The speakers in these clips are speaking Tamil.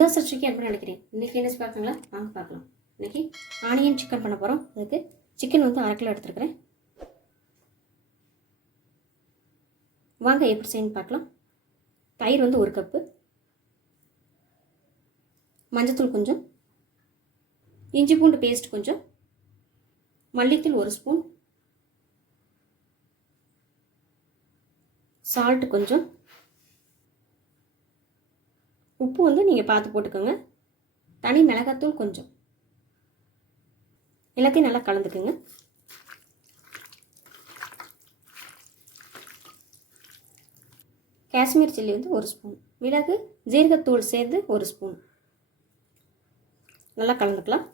தோசை சிக்கன் பண்ண நினைக்கிறேன். இன்றைக்கி என்ன பார்க்கங்களா வாங்க பார்க்கலாம். இன்றைக்கி ஆனியன் சிக்கன் பண்ண போகிறோம் அதுக்கு சிக்கன் வந்து அரை கிலோ எடுத்துருக்கிறேன். வாங்க எப்படி செய்யணும் பார்க்கலாம். தயிர் வந்து ஒரு கப்பு மஞ்சத்தூள் கொஞ்சம். இஞ்சி பூண்டு பேஸ்ட் கொஞ்சம். மல்லித்தூள் ஒரு ஸ்பூன் சால்ட் கொஞ்சம். உப்பு வந்து நீங்கள் பார்த்து போட்டுக்கோங்க. தனி மிளகாத்தூள் கொஞ்சம். எல்லாத்தையும் நல்லா கலந்துக்குங்க. காஷ்மீர் சில்லி வந்து ஒரு ஸ்பூன். மிளகு ஜீரகத்தூள் சேர்ந்து ஒரு ஸ்பூன். நல்லா கலந்துக்கலாம்.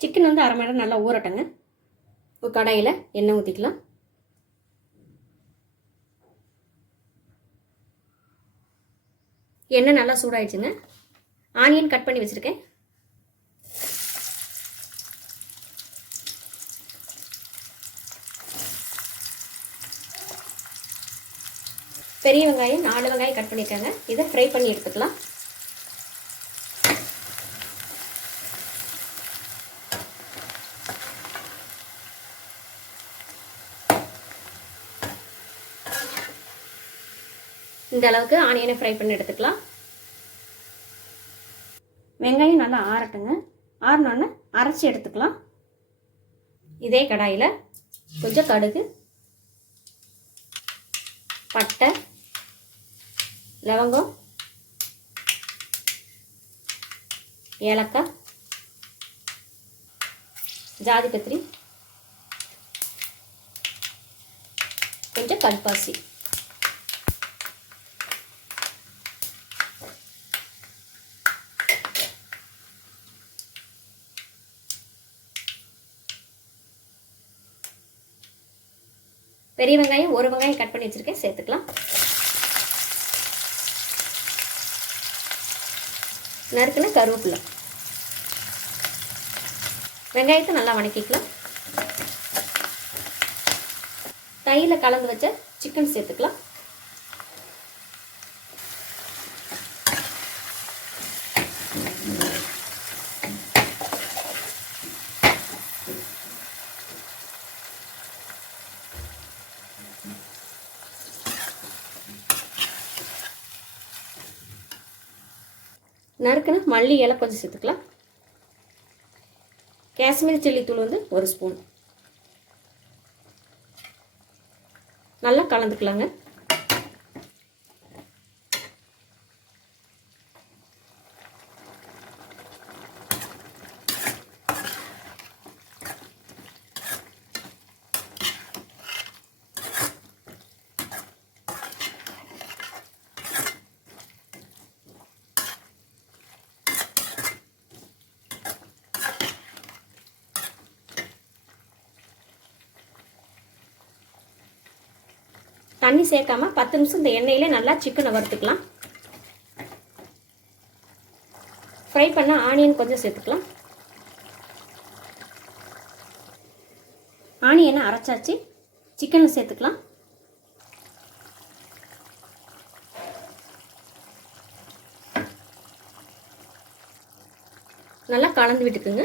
சிக்கன் வந்து அரை மணி நேரம் நல்லா ஊறட்டங்க. ஒரு கடாயில் எண்ணெய் ஊற்றிக்கலாம் எண்ணெய் நல்லா சூடாயிடுச்சுங்க. ஆனியன் கட் பண்ணி வச்சுருக்கேன். பெரிய வெங்காயம் நாலு வெங்காயம் கட் பண்ணியிருக்காங்க இதை ஃப்ரை பண்ணி எடுத்துக்கலாம். இந்த அளவுக்கு ஆனியனை ஃப்ரை பண்ணி எடுத்துக்கலாம். வெங்காயம் நல்லா ஆறட்டுங்க. ஆறினோன்னு அரைச்சி எடுத்துக்கலாம். இதே கடாயில் கொஞ்சம் கடுகு பட்டை லவங்கம் ஏலக்காய் ஜாதிபத்திரி கொஞ்சம் கல்பாசி பெரிய வெங்காயம் ஒரு வெங்காயம் கட் பண்ணி வச்சுருக்கேன். சேர்த்துக்கலாம். நறுக்குன கருவேப்பிலை. வெங்காயத்தை நல்லா வணக்கிக்கலாம். தயிரில் கலந்து வச்ச சிக்கன் சேர்த்துக்கலாம். நறுக்குன மல்லி இலை கொஞ்சம் சேர்த்துக்கலாம். காஷ்மீரி சில்லி தூள் வந்து ஒரு ஸ்பூன். நல்லா கலந்துக்கலாங்க. தண்ணி சேர்க்காம பத்து நிமிஷம் இந்த எண்ணெயிலே நல்லா சிக்கனை வறுத்துக்கலாம். ஃப்ரை பண்ண ஆனியன் கொஞ்சம் சேர்த்துக்கலாம். ஆனியனை அரைச்சாச்சு. சிக்கனை சேர்த்துக்கலாம். நல்லா கலந்து விட்டுக்குங்க.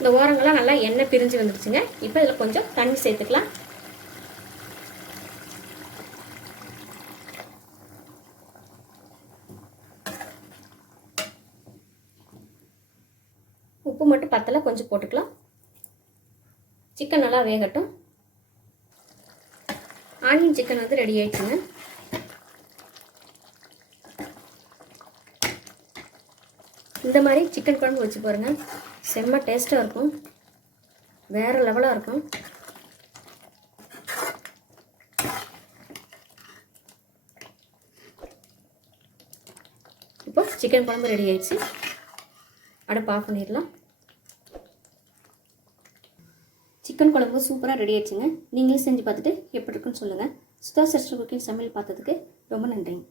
இந்த ஓரங்கள்லாம் நல்லா எண்ணெய் பிரிஞ்சு வந்துருச்சுங்க. இப்போ இதில் கொஞ்சம் தண்ணி சேர்த்துக்கலாம். உப்பு மட்டும் பத்தலை கொஞ்சம் போட்டுக்கலாம். சிக்கன் நல்லா வேகட்டும். ஆனியன் சிக்கன் வந்து ரெடி ஆயிடுச்சுங்க. இந்த மாதிரி சிக்கன் குழம்பு வச்சு பாருங்கள் செம்ம டேஸ்ட்டாக இருக்கும். வேறு லெவலாக இருக்கும். இப்போ சிக்கன் குழம்பு ரெடி ஆயிடுச்சு. அடுப்பு ஆஃப் பண்ணிடலாம். சிக்கன் குழம்பு சூப்பராக ரெடி ஆயிடுச்சுங்க. நீங்களும் செஞ்சு பார்த்துட்டு எப்படி இருக்குன்னு சொல்லுங்கள் சுதா சஸ்டர் குக்கிங் சமையல் பார்த்ததுக்கு ரொம்ப நன்றிங்க.